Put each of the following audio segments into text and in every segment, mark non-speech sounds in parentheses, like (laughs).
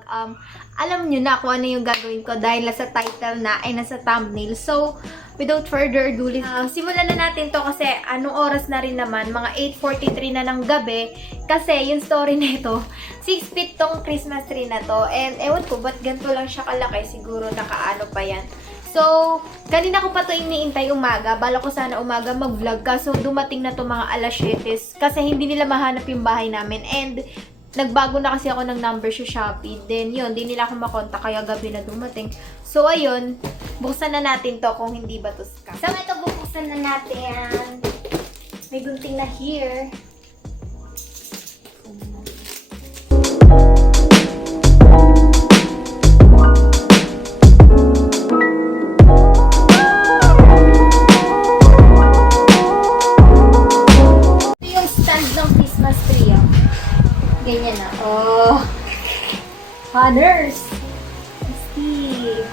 vlog, um, alam nyo na kung ano yung gagawin ko dahil nasa title na ay nasa thumbnail. So, without further ado, uh, simulan na natin to kasi anong oras na rin naman, mga 8.43 na ng gabi. Kasi yung story (laughs) na ito, 6 feet tong Christmas tree na to. And ewan ko, ba't ganito lang siya kalaki? Siguro nakaano pa yan. So, kanina ko pa to iniintay umaga. Bala ko sana umaga mag-vlog. Kaso dumating na to mga alas 7. Kasi hindi nila mahanap yung bahay namin. And, nagbago na kasi ako ng number sa Shopee. Then, yun, di nila ako makontak. Kaya gabi na dumating. So, ayun. Buksan na natin to kung hindi ba to scam. So, ito bubuksan na natin. May gunting na here. Honors. Steve.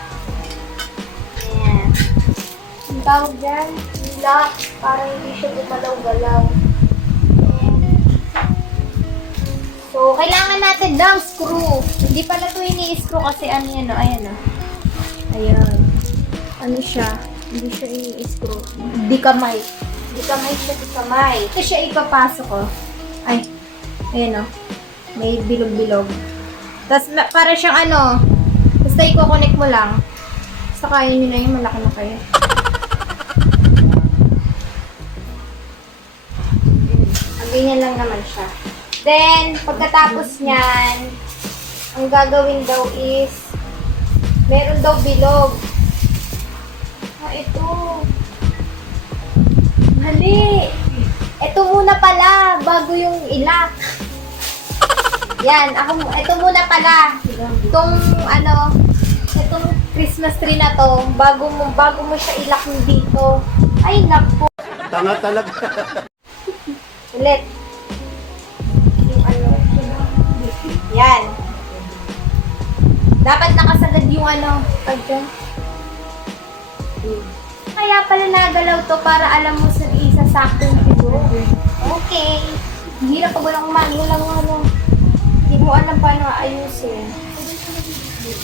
Ayan. Ang tawag dyan, lock. Para hindi siya gumalaw-galaw. So, kailangan natin ng screw. Hindi pala ito ini-screw kasi ano yan, oh. Ayan, oh. Ayan. Ano siya? Hindi siya ini-screw. Di kamay. Di kamay siya, di kamay. Ito siya ipapasok, oh. Ay. Ayan, oh. May bilog-bilog. Tapos, para siyang ano, basta i-connect mo lang. Basta kaya nyo na yun, malaki na kayo. Ang ganyan lang naman siya. Then, pagkatapos niyan, ang gagawin daw is, meron daw bilog. Ah, ito. Mali. Ito muna pala, bago yung ilak. Yan, ako, ito muna pala. Itong, ano, itong Christmas tree na to, bago mo, bago mo siya ilak dito. Ay, naku. Tanga talaga. Ulit. Yung ano, yan. Dapat nakasagad yung ano, pag dyan. Kaya pala nagalaw to para alam mo sa isa sakto yung figure. Okay. Hirap pag walang umano, walang ano. Mo alam paano ayusin.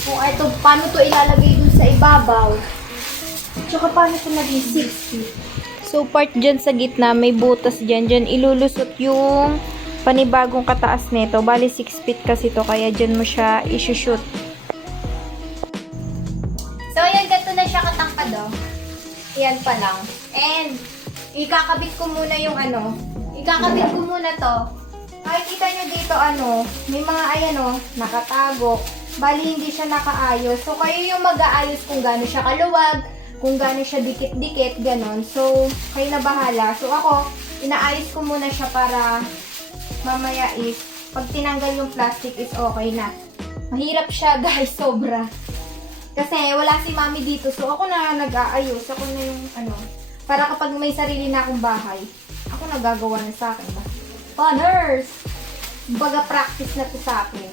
Kung ito, paano to ilalagay dun sa ibabaw. Tsaka paano to naging 60. So, part dyan sa gitna, may butas dyan. Dyan ilulusot yung panibagong kataas nito. Bali, 6 feet kasi to, kaya dyan mo siya isushoot. So, ayan, ganito na siya katangkad, oh. Ayan pa lang. And, ikakabit ko muna yung ano, ikakabit ko muna to. Makikita nyo dito, ano, may mga, ayan, oh, nakatago. Bali, hindi siya nakaayos. So, kayo yung mag-aayos kung gaano siya kaluwag, kung gaano siya dikit-dikit, ganon. So, kayo na bahala. So, ako, inaayos ko muna siya para mamaya is, pag tinanggal yung plastic is okay na. Mahirap siya, (laughs) guys, sobra. Kasi wala si mami dito, so ako na nag-aayos. Ako na yung ano, para kapag may sarili na akong bahay, ako nagagawa na sa akin. Honors! Baga practice na to sa akin.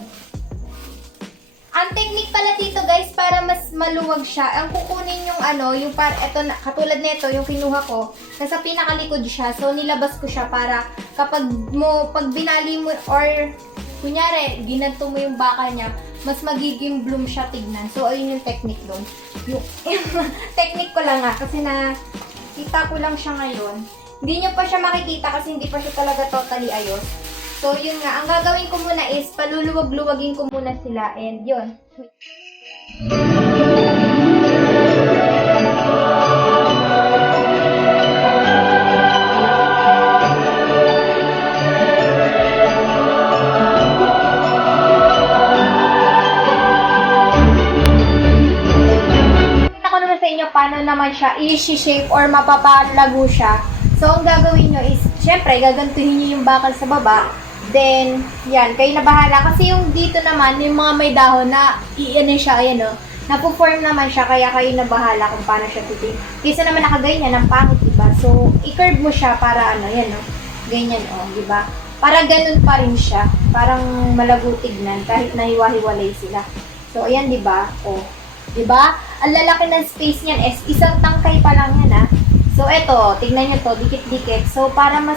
Ang technique pala dito guys, para mas maluwag siya, ang kukunin yung ano, yung par, eto katulad nito, yung kinuha ko, nasa pinakalikod siya, so nilabas ko siya para kapag mo, pag binali mo, or kunyari, ginanto mo yung baka niya, mas magiging bloom siya tignan. So, ayun yung technique doon. Yung, (laughs) technique ko lang nga, kasi na, kita ko lang siya ngayon. Hindi nyo pa siya makikita kasi hindi pa siya talaga totally ayos. So, yun nga. Ang gagawin ko muna is, paluluwag-luwagin ko muna sila. And, yun. Kita ko naman sa inyo paano naman siya i-shape or mapapalago siya. So, ang gagawin nyo is, syempre, gagantuhin nyo yung bakal sa baba. Then, yan, kayo na bahala. Kasi yung dito naman, yung mga may dahon na, i-ano siya, ayan o, napo-form naman siya, kaya kayo na bahala kung paano siya titin. Kaysa naman nakaganyan, ang pangit, diba? So, i-curve mo siya para ano, yan o, ganyan o, diba? Para ganun pa rin siya. Parang malago tignan, kahit nahiwa-hiwalay sila. So, ayan, diba? O, diba? Ang lalaki ng space niyan is isang tangkay pa lang yan, ah. So, eto, tignan nyo to, dikit-dikit. So, para mas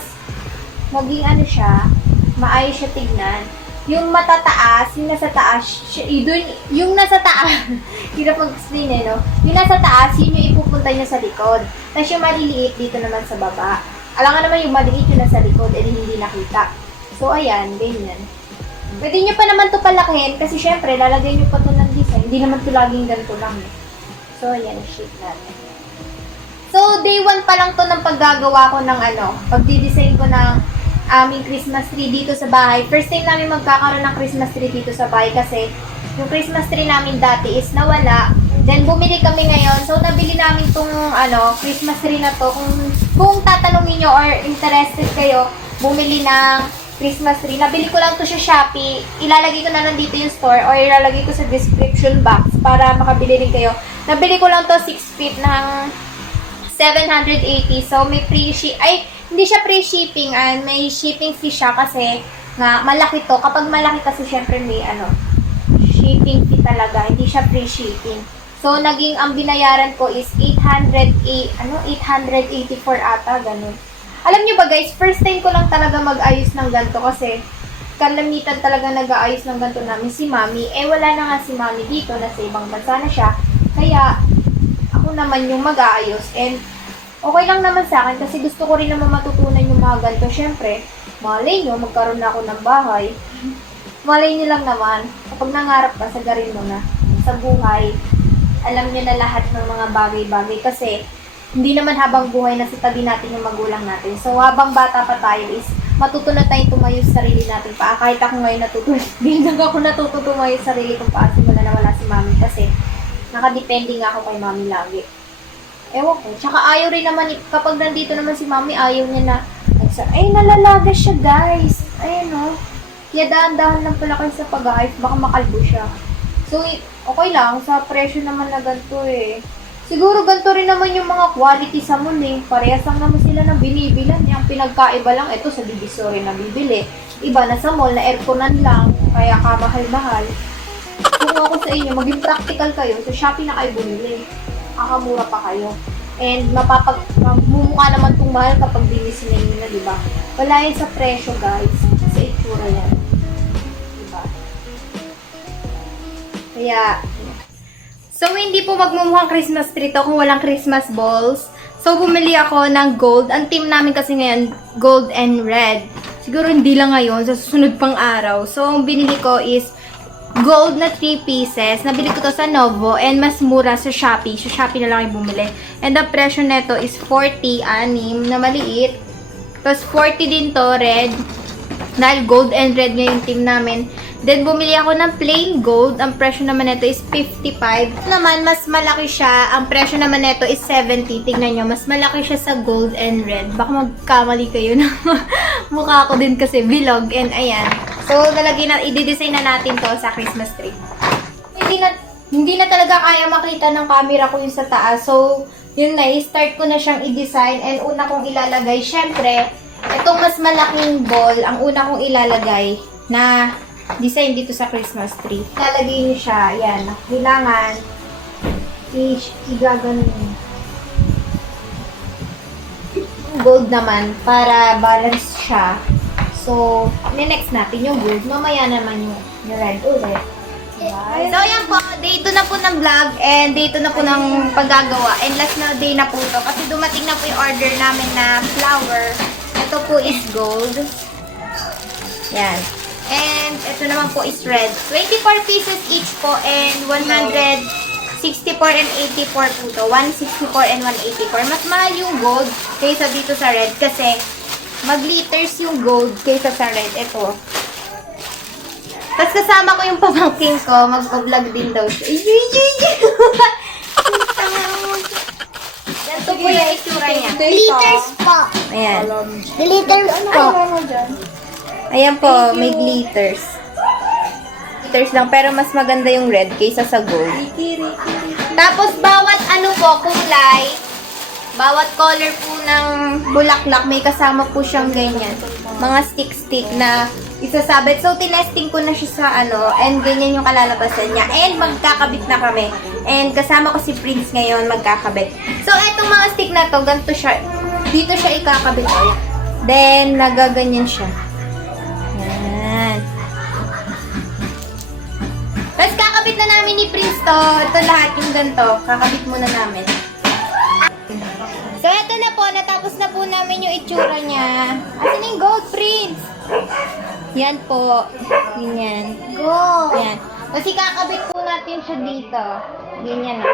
maging ano siya, maayos siya tignan, yung matataas, yung nasa taas, siya- dun, yung nasa taas, (laughs) hirap mag-explain eh, no? Yung nasa taas, yun yung ipupunta niya sa likod. Tapos yung maliliit dito naman sa baba. Alam nga naman yung maliit yung nasa likod, eh hindi nakita. So, ayan, ganyan. Pwede nyo pa naman to palakihin kasi syempre, lalagay nyo pa to ng design. Hindi naman to laging ganito lang eh. So, ayan, shape natin. So, day one pa lang to ng paggagawa ko ng ano, pagdi-design ko ng aming Christmas tree dito sa bahay. First time namin magkakaroon ng Christmas tree dito sa bahay kasi yung Christmas tree namin dati is nawala. Then, bumili kami ngayon. So, nabili namin tong ano, Christmas tree na to. Kung, kung tatanungin nyo or interested kayo, bumili ng Christmas tree. Nabili ko lang to sa Shopee. Ilalagay ko na lang dito yung store or ilalagay ko sa description box para makabili rin kayo. Nabili ko lang to 6 feet ng 780. So, may free shi Ay, hindi siya free shipping. ah, may shipping fee siya kasi nga malaki to. Kapag malaki kasi syempre may ano, shipping fee talaga. Hindi siya free shipping. So, naging ang binayaran ko is 808, ano, 884 ata, ganun. Alam nyo ba guys, first time ko lang talaga mag-ayos ng ganito kasi kalamitan talaga nag-aayos ng ganito namin si Mami. Eh, wala na nga si Mami dito, nasa ibang bansa na siya. Kaya, ako naman yung mag-aayos. And, okay lang naman sa akin kasi gusto ko rin naman matutunan yung mga ganito. Siyempre, malay nyo, magkaroon na ako ng bahay. Malay nyo lang naman, kapag nangarap ka, sagarin mo na sa buhay. Alam nyo na lahat ng mga bagay-bagay kasi hindi naman habang buhay na tabi natin yung magulang natin. So, habang bata pa tayo is matutunan tayong tumayo sa sarili natin pa. Kahit ako ngayon natutunan, (laughs) hindi na ako natuto tumayo sa sarili kong paa simula na wala si mami kasi nakadepende nga ako kay mami lagi. Ewan ko. Tsaka ayaw rin naman, kapag nandito naman si mami, ayaw niya na, ay, nalalaga siya, guys. Ayun, no. Kaya dahan-dahan lang pala kayo sa pag-ayos, baka makalbo siya. So, okay lang, sa presyo naman na ganito eh. Siguro ganito rin naman yung mga quality sa moon eh. Parehas lang naman sila ng binibilan. Yung pinagkaiba lang, ito sa Divisory na bibili. Iba na sa mall, na airconan lang, kaya kamahal-mahal. Ako sa inyo, maging practical kayo, sa Shopee na kayo bumili. Kakamura pa kayo. And mapapag, mamumukha naman itong mahal kapag binisinin nyo na, di ba? Wala yan sa presyo, guys. Sa itsura yan. Di ba? Kaya, so hindi po magmumukhang Christmas tree to kung walang Christmas balls. So, bumili ako ng gold. Ang team namin kasi ngayon, gold and red. Siguro hindi lang ngayon, sa susunod pang araw. So, ang binili ko is gold na 3 pieces. Nabili ko to sa Novo and mas mura sa Shopee. Sa Shopee na lang yung bumili. And the presyo neto is 40, anim na maliit. Tapos 40 din to, red. Dahil gold and red nga yung team namin. Then, bumili ako ng plain gold. Ang presyo naman nito is 55. Naman, mas malaki siya. Ang presyo naman nito is 70. Tingnan nyo, mas malaki siya sa gold and red. Baka magkamali kayo na (laughs) mukha ko din kasi bilog. And ayan. So, lalagay na, i-design na natin to sa Christmas tree. Hindi na, hindi na talaga kaya makita ng camera ko yung sa taas. So, yun na, i-start ko na siyang i-design. And una kong ilalagay, syempre, itong mas malaking ball, ang una kong ilalagay na design dito sa Christmas tree. Lalagay niyo siya, yan. Kailangan, i-gaganon. Gold naman, para balance siya. So, next natin yung gold. Mamaya naman yung, red ulit. Diba? So, yan po. Day 2 na po ng vlog and day 2 na po ng paggagawa. And last na day na po to. Kasi dumating na po yung order namin na flower. Ito po is gold. Yan. And ito naman po is red. 24 pieces each po and 164 and 84 po to. 164 and 184. Mas mahal yung gold kaysa dito sa red kasi mag-liters yung gold kaysa sa red. Ito. Tapos kasama ko yung pamangkin ko, mag-vlog din daw siya. Ay, ay, ay, ay. Ganito po yung itsura niya. Glitters po. Ayan. Glitters po. Ayan po, may glitters. Glitters lang, pero mas maganda yung red kaysa sa gold. Tapos, bawat ano po, kulay, bawat color po ng bulaklak, may kasama po siyang ganyan. Mga stick-stick na isasabit. So, tinesting ko na siya sa ano, and ganyan yung kalalabasan niya. And magkakabit na kami. And kasama ko si Prince ngayon, magkakabit. So, etong mga stick na to, ganito siya. Dito siya ikakabit. Then, nagaganyan siya. Yan. ikakabit na namin ni Prince to. Ito lahat yung ganito. Kakabit muna namin. So, eto na po. Natapos na po namin yung itsura niya. Asan yung gold, Prince? Yan po. Ganyan. Go. Yan. Tapos ikakabit po natin siya dito. Ganyan na.